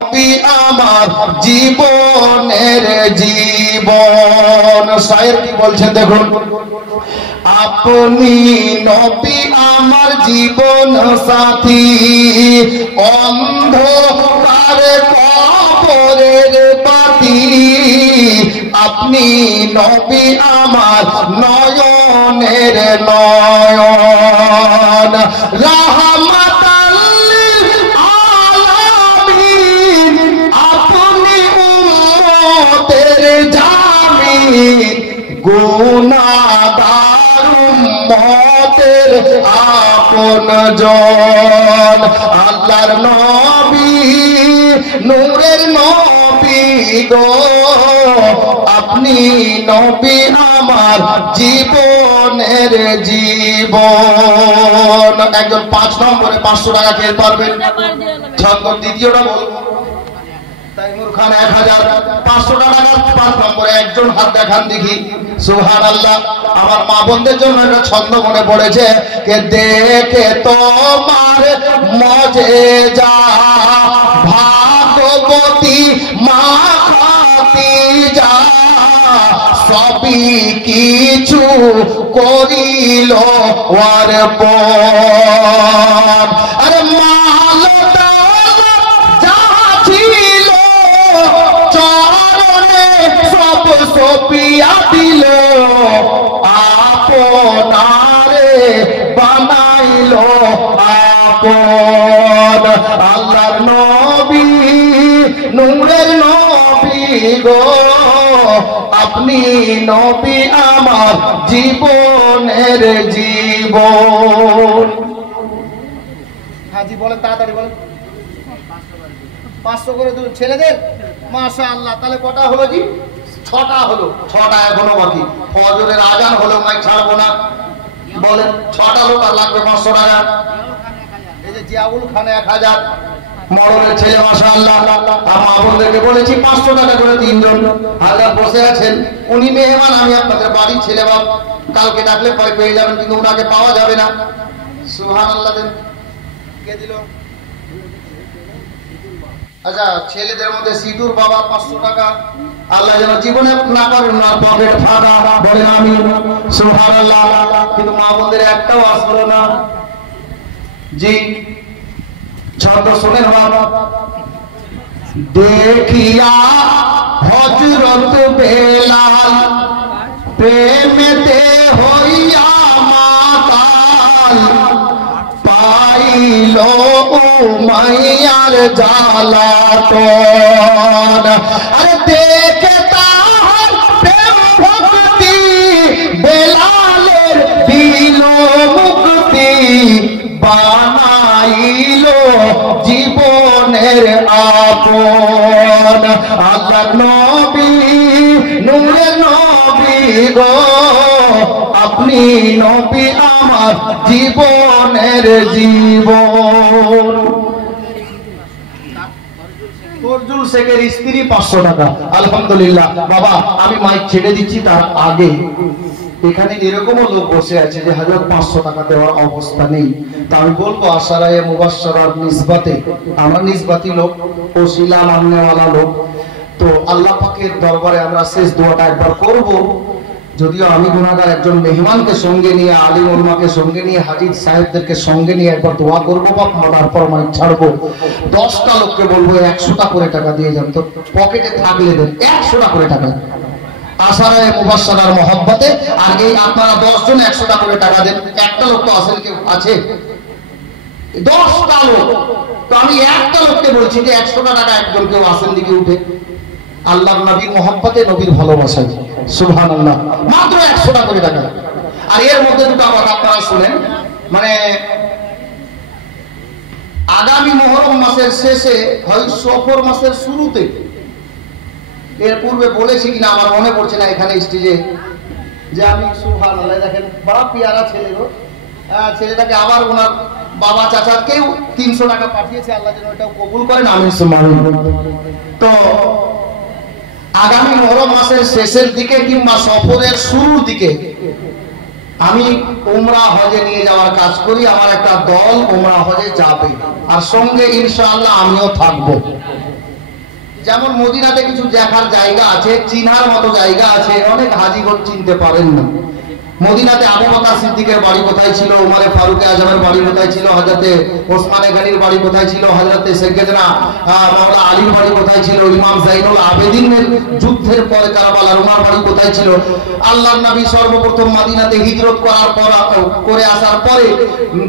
আমার জীবনের জীবন। শায়ের কি বলছেন দেখুন, আপনি নবী আমার জীবন সাথী, অন্ধকারে কবরের বাতি, আপনি নবী আমার নয়নের নয়ন, রাহমাতাল লিল আলামিন, আপনি উম্মতের জামিন, গুনাহগার উম্মতের আপনজন। আল্লাহর নবী নূরের নবী গো, আপনি নবী আমার জীবনের জীবন। একজন 5 নম্বরে 500 টাকা খেলতে পারবেন। ছন্দ দ্বিতীয়টা বলবো, তাইমুর খান 1000, 500 টাকা 5 নম্বরে একজন হাত দেখান দেখি। সুবহানাল্লাহ। আমার মা বোনদের জন্য একটা ছন্দ মনে পড়েছে, কে দেখে তোমার মজেজা ভাগবতী মা খাদিজা, সবই কিছু করিল অর্পণ। আরে মাল যা ছিল চরণে সব সপিয়া দিল, আপনারে বানাইল আপন। আল্লাহর নবী নূরের নবী গো, আপনি নবী আমার জীবনের জীবন। হাজি বলেন, তাড়াতাড়ি বলেন। 500 করে দিন ছেলেদের। মাশাআল্লাহ। তাহলে কটা হলো জি? 6টা হলো। 6টা এখনো বাকি। ফজরের আজান হলো, মাইক ছাড়বো না। বলেন 6টা লোক আর লাগবে 500 টাকা। এই যে জিয়াউল খান 1000, মরণের ছেলে মাশাআল্লাহ। আমার আপনাদেরকে বলেছি 500 টাকা করে 3 জন হাজার বসে আছেন। উনি মেহমান, আমি আপনাদের বাড়ির ছেলে বাপ, কালকে ডাকলে পরে পেয়ে যাবেন, কিন্তু উনাকে পাওয়া যাবে না। সুবহানাল্লাহ। কে দিল? আচ্ছা, ছেলেদের মধ্যে সিটুর বাবা 500 টাকা। আল্লাহ যেন জীবনে না করুন আর পকেট ফাঁকা, বলেন আমিন। সুবহানাল্লাহ। কিন্তু মা বোনদের একটাও আসলো না জি। ছন্দ শোনেন বাবা। দেখিয়া হযরত বেলাল প্রেমেতে হইয়া মাতাল, পাইল উমাইয়ার জ্বালাতন। আরে দেখে তাহার প্রেম ভক্তি, বেলালের দিল মুক্তি, বানাইল জীবনের আপন। আল্লাহর নবী নূরের নবী গো, আপনি নবী আমার জীবনের জীবন। ফরজুল শেখের স্ত্রী 500 টাকা। আলহামদুলিল্লাহ। বাবা আমি মাইক ছেড়ে দিচ্ছি, তার আগে এখানে এরকমও লোক বসে আছে যে হাজার 500 টাকা দেওয়ার অবস্থা নেই। তা আমি বলবো আশারায়ে মুবাশশারার নিসবতে, আমরা নিসবতি লোক, ওসিলা মাননেওয়ালা লোক, তো আল্লাহ পাকের দরবারে আমরা শেষ দোয়াটা একবার করব। যদিও আমি গুনাহগার, একজন মেহমানকে সঙ্গে নিয়ে, আলিম উলামাকে সঙ্গে নিয়ে, হাজির সাহেবদেরকে সঙ্গে নিয়ে একবার দোয়া করবো বাপ, তারপর মাইক ছাড়বো। 10টা লোককে বলবো 100টা করে টাকা দিয়ে যান, তো পকেটে থাকলে দেন 100টা করে টাকা, আশারায়ে মুবাশশারার মহব্বতে। আর এই আপনারা 10 জন 100টা করে টাকা দেন। একটা লোক তো আসেন, কেউ আছে? 10টা লোক। তো আমি একটা লোককে বলছি যে 100টা টাকা একজন কেউ আসেন দিকে উঠে, আল্লাহর নবীর মহব্বতে, নবীর ভালোবাসায়। সুবহানাল্লাহ। মাত্র 100টা করে টাকা। আর এর মধ্যে দুটো কথা আপনারা শুনেন, মানে আগামী মুহররম মাসের শেষে, হয় সফর মাসের শুরুতে, এর পূর্বে বলেছি কিনা আমার মনে পড়ছে না এখানে স্টেজে, যে আমি সুবহানাল্লাহ, দেখেন বড় পিয়ারা ছেলে গো, ছেলেটাকে আবার ওনার বাবা চাচা কেউ 300 টাকা পাঠিয়েছে, আল্লাহ যেন এটাও কবুল করেন, আমিন সুম্মা আমিন। তো আগামী মুহররম মাসের শেষের দিকে কিংবা সফরের শুরুর দিকে আমি উমরা হজে নিয়ে যাওয়ার কাজ করি। আমার একটা দল উমরা হজে যাবে, আর সঙ্গে ইনশাআল্লাহ আমিও থাকবো। যেমন মদিনাতে কিছু দেখার জায়গা আছে, চিনার মতো জায়গা আছে, অনেক হাজীগণ চিনতে পারেন না। মদিনাতে আবু বকর সিদ্দিকের বাড়ি কোথায় ছিল, উমরে ফারুক আজমের বাড়ি কোথায় ছিল, হযরতে ওসমানে গনির বাড়ি কোথায় ছিল, হযরতে সাইয়েদনা মাওলানা আলীর বাড়ি কোথায় ছিল, ইমাম জাইনুল আবেদিনের যুদ্ধের পরে কারবালার ওনার বাড়ি কোথায় ছিল। আল্লাহর নবী সর্বপ্রথম মদিনাতে হিজরত করার পর করে আসার পরে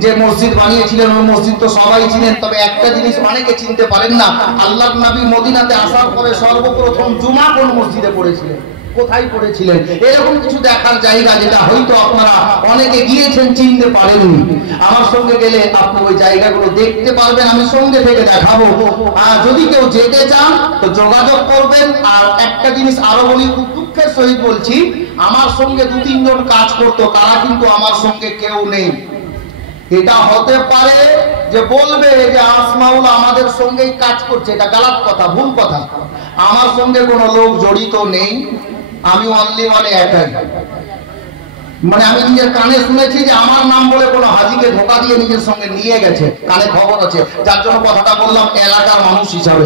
যে মসজিদ বানিয়েছিলেন, ওই মসজিদ তো সবাই চিনেন, তবে একটা জিনিস অনেকে চিনতে পারেন না, আল্লাহর নবী মদিনাতে আসার পরে সর্বপ্রথম জুমা কোন মসজিদে পড়েছিলেন, কোথায় পড়েছিলেন। এরকম কিছু দেখার জায়গা যেটা হয়তো আপনারা অনেকে গিয়েছেন চিনতে পারেননি, আমার সঙ্গে গেলে আপনি ওই জায়গাগুলো দেখতে পারবেন, আমি সঙ্গে থেকে দেখাবো। যদি কেউ যেতে চান তো যোগাযোগ করবেন। আর একটা জিনিস আরো বলি, খুব দুঃখের সহিত বলছি, আমার সঙ্গে 2-3 জন কাজ করতো, তারা কিন্তু আমার সঙ্গে কেউ নেই। এটা হতে পারে যে বলবে যে আসমাউল আমাদের সঙ্গেই কাজ করছে, এটা গালাত কথা, ভুল কথা। আমার সঙ্গে কোনো লোক জড়িত নেই, আমি অনলি ওয়ানে একাই। মানে আমি নিজের কানে শুনেছি যে আমার নাম বলে কোনো হাজিকে ধোকা দিয়ে নিজের সঙ্গে নিয়ে গেছে, কানে খবর আছে, যার জন্য কথাটা বললাম এলাকার মানুষ হিসাবে।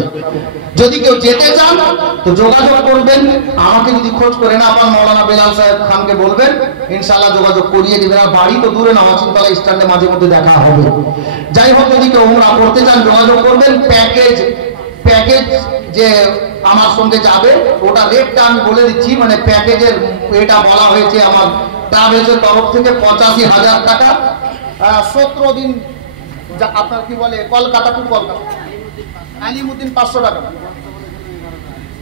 যদি কেউ যেতে চান তো যোগাযোগ করবেন, আমাকে যদি খোঁজ করে না পান মাওলানা বেলাল সাহেব খানকে বলবেন, ইনশাআল্লাহ যোগাযোগ করিয়ে দিবেন। আর বাড়ি তো দূরে না, মাছিমতলা স্ট্যান্ডে মাঝে মধ্যে দেখা হবে। যাই হোক, যদি কেউ উমরা করতে চান যোগাযোগ করবেন। প্যাকেজ যে আমার সঙ্গে যাবে ওটা রেটটা আমি বলে দিচ্ছি, মানে প্যাকেজের এটা বলা হয়েছে আমার ট্রাভেলসের তরফ থেকে 85,000 টাকা, 17 দিন। আপনার কি বলে, কলকাতা টু কলকাতা, আলিমুদ্দিন 500 টাকা।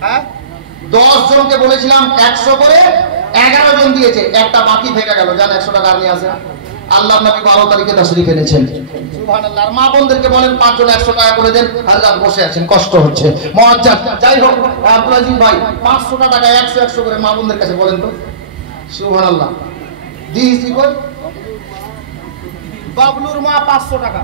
হ্যাঁ, 10 জনকে বলেছিলাম 100 করে, 11 জন দিয়েছে, একটা বাকি থেকে গেল। যান 100 টাকা নিয়ে আসেন। আল্লাহর নবী 12 তারিখে তাশরীফ এনেছেন। সুবহানাল্লাহ। আর মা বোনদেরকে বলেন 5 জন 100 টাকা করে দেন, হাজার বসে আছেন, কষ্ট হচ্ছে, মুআজ্জাব। যাই হোক, আব্দুল আজিজ ভাই 500 টাকা 100 করে মা বোনদের কাছে বলেন তো। সুবহানাল্লাহ। দিয়েছি কই? বাবলুর মা 500 টাকা।